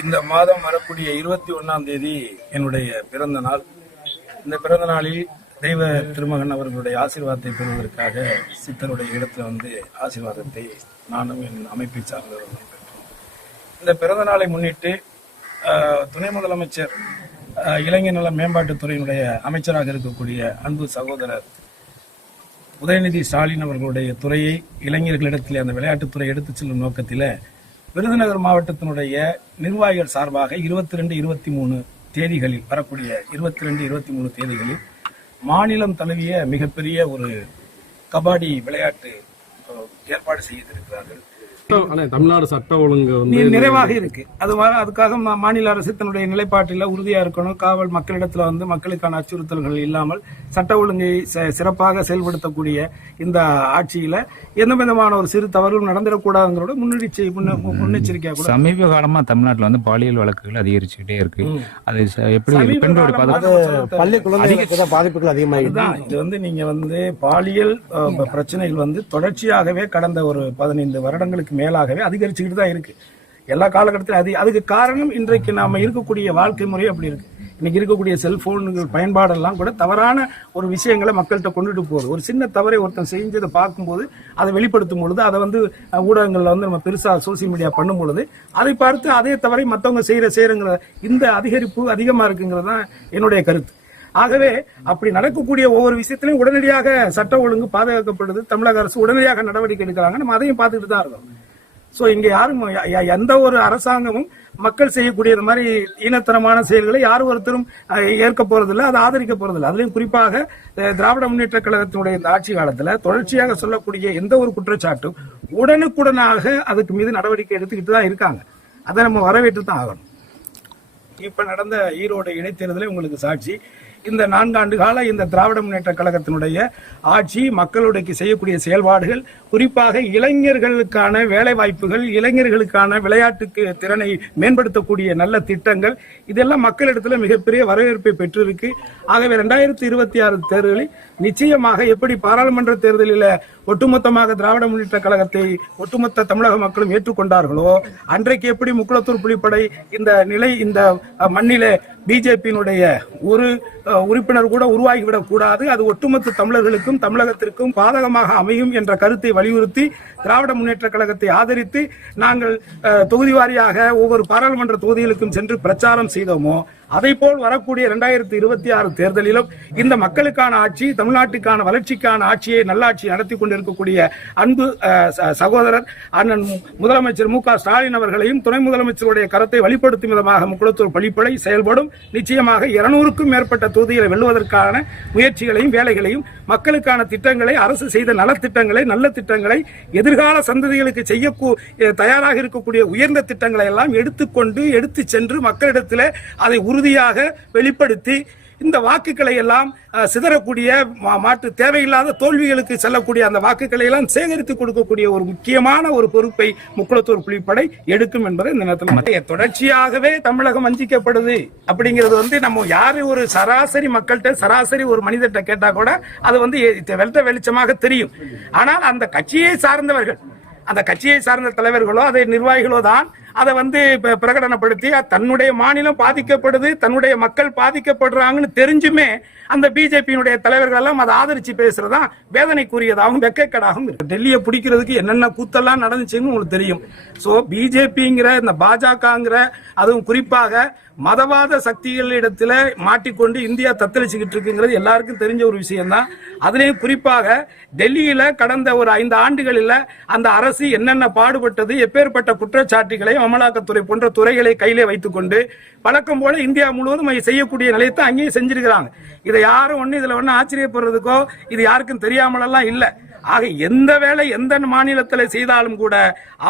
இந்த மாதம் வரக்கூடிய 21ஆம் தேதி என்னுடைய பிறந்த நாள். இந்த பிறந்த நாளில் தெய்வ திருமகன் அவர்களுடைய ஆசீர்வாதத்தை பெறுவதற்காக சித்தருடைய இடத்துல ஆசீர்வாதத்தை நானும் என் அமைப்பை சார்ந்தவர்களும் பெற்றோம். இந்த பிறந்த நாளை முன்னிட்டு துணை முதலமைச்சர் இளைஞர் நல மேம்பாட்டுத்துறையினுடைய அமைச்சராக இருக்கக்கூடிய அன்பு சகோதரர் உதயநிதி ஸ்டாலின் அவர்களுடைய துறையை இளைஞர்களிடத்தில் அந்த விளையாட்டுத்துறை எடுத்துச் செல்லும் நோக்கத்தில் விருதுநகர் மாவட்டத்தினுடைய நிர்வாகிகள் சார்பாக 22, 23 தேதிகளில் வரக்கூடிய 22, 23 தேதிகளில் மாநிலம் தழுவிய மிகப்பெரிய ஒரு கபாடி விளையாட்டு ஏற்பாடு செய்திருக்கிறார்கள். தமிழ்நாடு சட்ட ஒழுங்கு நிறைவாக இருக்கு. அதுக்காக மாநில அரசு தன்னுடைய நிலைப்பாட்டில் உறுதியா இருக்கணும். காவல் மக்களிடத்துல மக்களுக்கான அச்சுறுத்தல்கள் இல்லாமல் சட்ட ஒழுங்கை சிறப்பாக செயல்படுத்தக்கூடிய இந்த ஆட்சியில எந்த விதமான ஒரு சிறு தவறும் நடந்துடக்கூடாதுங்கிறோட முன்னெச்சரிக்கையா கூட சமீப காலமா தமிழ்நாட்டில் பாலியல் வழக்குகள் அதிகரிச்சுக்கிட்டே இருக்கு. அது எப்படி பாதிப்புகள் அதிகமாக இது நீங்க பாலியல் பிரச்சனைகள் தொடர்ச்சியாகவே கடந்த ஒரு 15 வருடங்களுக்கு மேலாகவே அதிகரிச்சுக்கிட்டு தான் இருக்கு. எல்லா காலகட்டத்திலும் அதுக்கு காரணம் இன்றைக்கு நாம இருக்கக்கூடிய வாழ்க்கை முறை அப்படி இருக்கு. இன்னைக்கு இருக்கக்கூடிய செல்போன்கள் பயன்பாடெல்லாம் கூட தவறான ஒரு விஷயங்களை மக்கள்கிட்ட கொண்டுட்டு போகுது. ஒரு சின்ன தவறை ஒருத்தன் செஞ்சதை பார்க்கும்போது அதை வெளிப்படுத்தும் பொழுது அதை ஊடகங்கள்ல நம்ம பெருசா சோசியல் மீடியா பண்ணும் பொழுது அதை பார்த்து அதே தவறை மற்றவங்க செய்யறங்கிற இந்த அதிகரிப்பு அதிகமா இருக்குங்கிறது தான் என்னுடைய கருத்து. ஆகவே அப்படி நடக்கக்கூடிய ஒவ்வொரு விஷயத்திலையும் உடனடியாக சட்ட ஒழுங்கு பாதுகாக்கப்படுது. தமிழக அரசு உடனடியாக நடவடிக்கை எடுக்கிறாங்க. நம்ம அதையும் பார்த்துக்கிட்டு தான் இருக்கோம். சோ இங்க யாரும் எந்த ஒரு அரசாங்கமும் மக்கள் செய்யக்கூடிய மாதிரி ஈனத்தனமான செயல்களை யாரும் ஒருத்தரும் ஏற்க போறதில்லை, அதை ஆதரிக்க போறதில்லை. அதுலயும் குறிப்பாக திராவிட முன்னேற்ற கழகத்தினுடைய இந்த ஆட்சி காலத்துல தொடர்ச்சியாக சொல்லக்கூடிய எந்த ஒரு குற்றச்சாட்டும் உடனுக்குடனாக அதுக்கு மீது நடவடிக்கை எடுத்துக்கிட்டு தான் இருக்காங்க. அதை நம்ம வரவேற்று தான் ஆகணும். இப்ப நடந்த ஈரோடு இடைத்தேர்தலே உங்களுக்கு சாட்சி. இந்த 4 ஆண்டு கால இந்த திராவிட முன்னேற்ற கழகத்தினுடைய ஆட்சி மக்களுடைய செய்யக்கூடிய செயல்பாடுகள், குறிப்பாக இளைஞர்களுக்கான வேலை வாய்ப்புகள், இளைஞர்களுக்கான விளையாட்டுக்கு திறனை மேம்படுத்தக்கூடிய நல்ல திட்டங்கள், இதெல்லாம் மக்களிடத்துல மிகப்பெரிய வரவேற்பை பெற்றிருக்கு. ஆகவே 2026 தேர்தலில் நிச்சயமாக எப்படி பாராளுமன்ற தேர்தலில் ஒட்டுமொத்தமாக திராவிட முன்னேற்ற கழகத்தை ஒட்டுமொத்த தமிழக மக்களும் ஏற்றுக்கொண்டார்களோ, அன்றைக்கு எப்படி முக்குளத்தூர் புலிப்படை இந்த மண்ணிலே பிஜேபியினுடைய ஒரு உறுப்பினர் கூட உருவாகிவிடக் கூடாது, அது ஒட்டுமொத்த தமிழர்களுக்கும் தமிழகத்திற்கும் பாதகமாக அமையும் என்ற கருத்தை வலியுறுத்தி திராவிட முன்னேற்ற கழகத்தை ஆதரித்து நாங்கள் தொகுதி வாரியாக ஒவ்வொரு பாராளுமன்ற தொகுதிகளுக்கும் சென்று பிரச்சாரம் செய்தோமோ, அதைப்போல் வரக்கூடிய 2026 தேர்தலிலும் இந்த மக்களுக்கான ஆட்சி, தமிழ்நாட்டுக்கான வளர்ச்சிக்கான ஆட்சியை நல்லாட்சி நடத்தி கொண்டிருக்கக்கூடிய அன்பு சகோதரர் அண்ணன் முதலமைச்சர் மு.க. ஸ்டாலின் அவர்களையும் துணை முதலமைச்சருடைய கருத்தை வெளிப்படுத்தும் விதமாக முக்குளத்தூர் பள்ளிப்படை செயல்படும். நிச்சயமாக 200க்கும் மேற்பட்ட தொகுதிகளை வெல்லுவதற்கான முயற்சிகளையும் வேலைகளையும் மக்களுக்கான திட்டங்களை அரசு செய்த நலத்திட்டங்களை நல்ல திட்டங்களை எதிர்கால சந்ததிகளுக்கு செய்ய தயாராக இருக்கக்கூடிய உயர்ந்த திட்டங்களை எல்லாம் எடுத்து சென்று மக்களிடத்தில் அதை உறுதியாக வெளிப்படுத்தி இந்த வாக்குகளை எல்லாம் சிதறக்கூடிய மாற்று தேவையில்லாத தோல்விகளுக்கு செல்லக்கூடிய அந்த வாக்குகளை எல்லாம் சேகரித்து கொடுக்கக்கூடிய ஒரு முக்கியமான ஒரு பொறுப்பை முக்குளத்தூர் புலிப்படை எடுக்கும் என்பதை இந்த நேரத்தில் தொடர்ச்சியாகவே தமிழகம் வஞ்சிக்கப்படுது அப்படிங்கிறது நம்ம யாரு ஒரு சராசரி மக்கள்கிட்ட சராசரி ஒரு மனிதர்கிட்ட கேட்டா கூட அது வெட்ட வெளிச்சமாக தெரியும். ஆனால் அந்த கட்சியை சார்ந்தவர்கள் அந்த கட்சியை சார்ந்த தலைவர்களோ அதை நிர்வாகிகளோ தான் அதை பிரகடனப்படுத்தி தன்னுடைய மாநிலம் பாதிக்கப்படுது தன்னுடைய மக்கள் பாதிக்கப்படுறாங்கன்னு தெரிஞ்சுமே அந்த பிஜேபியினுடைய தலைவர்கள் எல்லாம் அதை ஆதரிச்சு பேசுறதா வேதனைக்குரியதாகவும் வெக்கக்கேடாகவும் இருக்கு. டெல்லியை பிடிக்கிறதுக்கு என்னென்ன கூத்தெல்லாம் நடந்துச்சுன்னு உங்களுக்கு தெரியும். சோ பிஜேபிங்கிற இந்த பாஜகங்கிற அதுவும் குறிப்பாக மதவாத சக்திகளிடத்துல மாட்டிக்கொண்டு இந்தியா தத்தளிச்சுக்கிட்டு இருக்குங்கிறது எல்லாருக்கும் தெரிஞ்ச ஒரு விஷயம் தான். அதுலயும் குறிப்பாக டெல்லியில கடந்த ஒரு 5 ஆண்டுகளில் அந்த அரசு என்னென்ன பாடுபட்டது எப்பேற்பட்ட குற்றச்சாட்டுகளை அமலாக்கத்துறை போன்ற துறைகளை கையிலே வைத்துக் கொண்டு வழக்கம் போல இந்தியா முழுவதும் செய்யக்கூடிய நிலையத்தை அங்கேயே செஞ்சிருக்கிறாங்க. இதை யாரும் இதுல ஆச்சரியப்படுறதுக்கோ இது யாருக்கும் தெரியாமலெல்லாம் இல்ல. ஆக எந்த வேலை எந்த மாநிலத்தில் செய்தாலும் கூட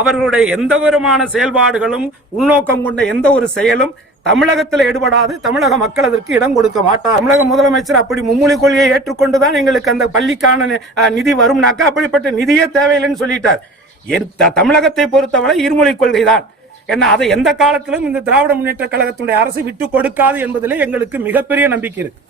அவர்களுடைய எந்த விதமான செயல்பாடுகளும் உள்நோக்கம் கொண்ட எந்த ஒரு செயலும் தமிழகத்தில் எடுபடாது. தமிழக மக்கள் அதற்கு இடம் கொடுக்க மாட்டார். தமிழக முதலமைச்சர் அப்படி மும்மொழி கொள்கையை ஏற்றுக்கொண்டுதான் எங்களுக்கு அந்த பள்ளிக்கான நிதி வரும்னாக்கா அப்படிப்பட்ட நிதியே தேவையில்லைன்னு சொல்லிட்டார். தமிழகத்தை பொறுத்தவரை இருமொழி கொள்கை தான். ஏன்னா அதை எந்த காலத்திலும் இந்த திராவிட முன்னேற்ற கழகத்தினுடைய அரசு விட்டு கொடுக்காது என்பதிலே எங்களுக்கு மிகப்பெரிய நம்பிக்கை இருக்கு.